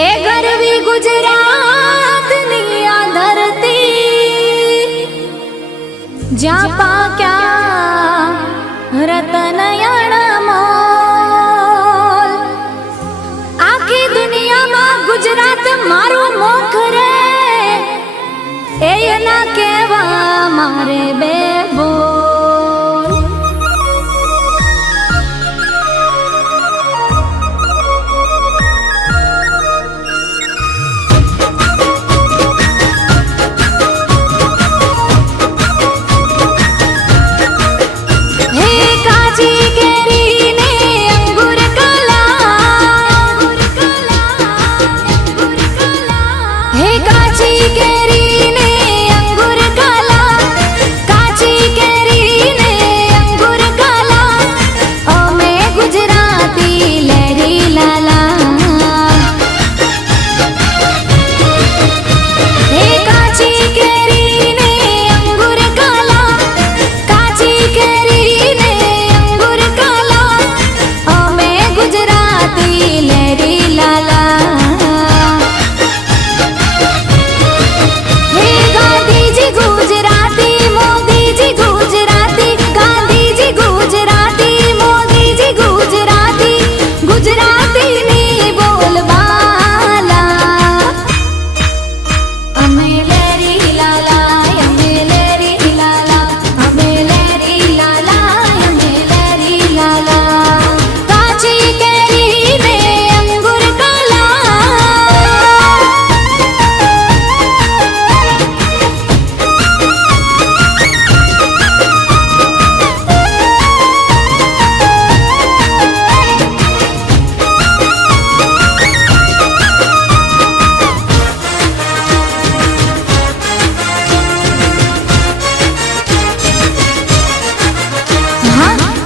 ए गरवी गुजरात नी आ धरती ज्या पाक्या रतन मोल आखी दुनिया में गुजरात मारो मोख रे ए ना केवा मारे बेबो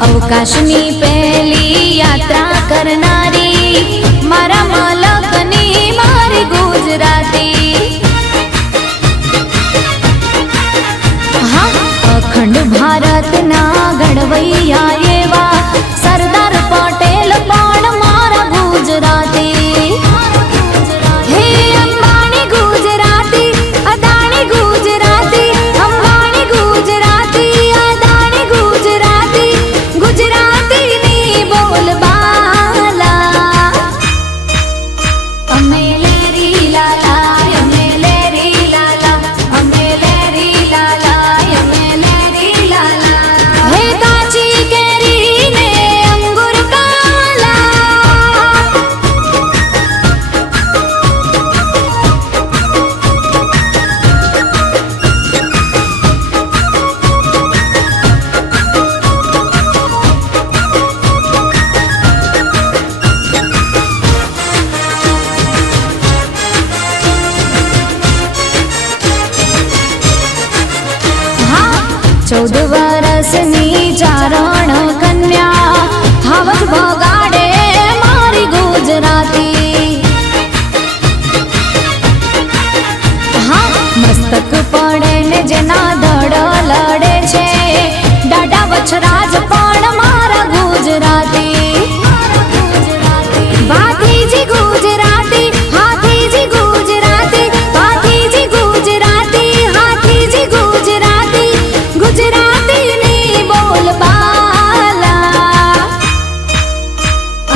अवकाशनी पहली यात्रा करनारी मारा मलकनी मारी गुजराती हाँ अखंड भारत ना घड़वैया एवा सरदार पटेल पण मारा गुजराती हे अंबानी गुजराती अदानी गुजराती अंबानी गुजराती अदानी गुजराती गुजराती नी बोलबाला अमे लेरी लाला अमे लेरी लाला अमे लेरी लाला अमे लेरी लाला हे काची केरी ने अंगूर काला हाँ 14 वर्षनी चारण कन्या हावज भगाड़े मारी गुजराती हाँ मस्तक पड़े ने जेना धड़ लड़े छे डाडा वछराज पण मारा गुजराती भातीजी गुजराती हाथीजी गुजराती भातीजी गुजराती हाथीजी गुजराती गुजराती नी बोलबाला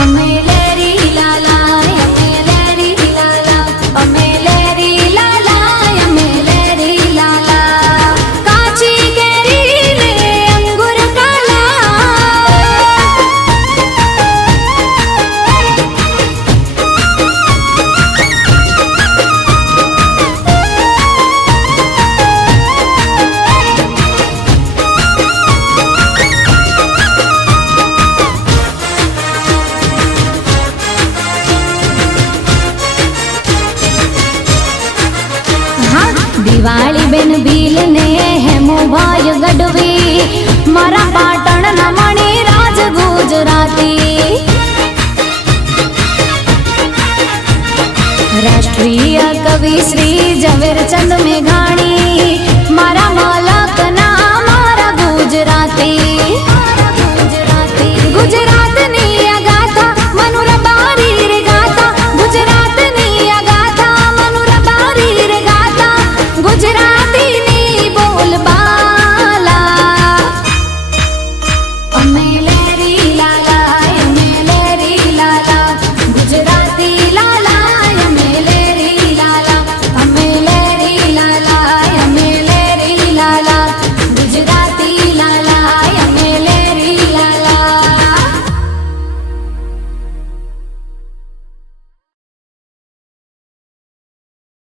अमे लेरी लाला अमे लेरी लाला अमे लेरी लाला अमे लेरी लाला काची केरी ने अंगूर काला दिवाली बेन भील ने हेमो भाई गढ़वी मारा पाटण ना मणि राज गुजराती राष्ट्रीय कवि श्री झवेरचंद मेघाणी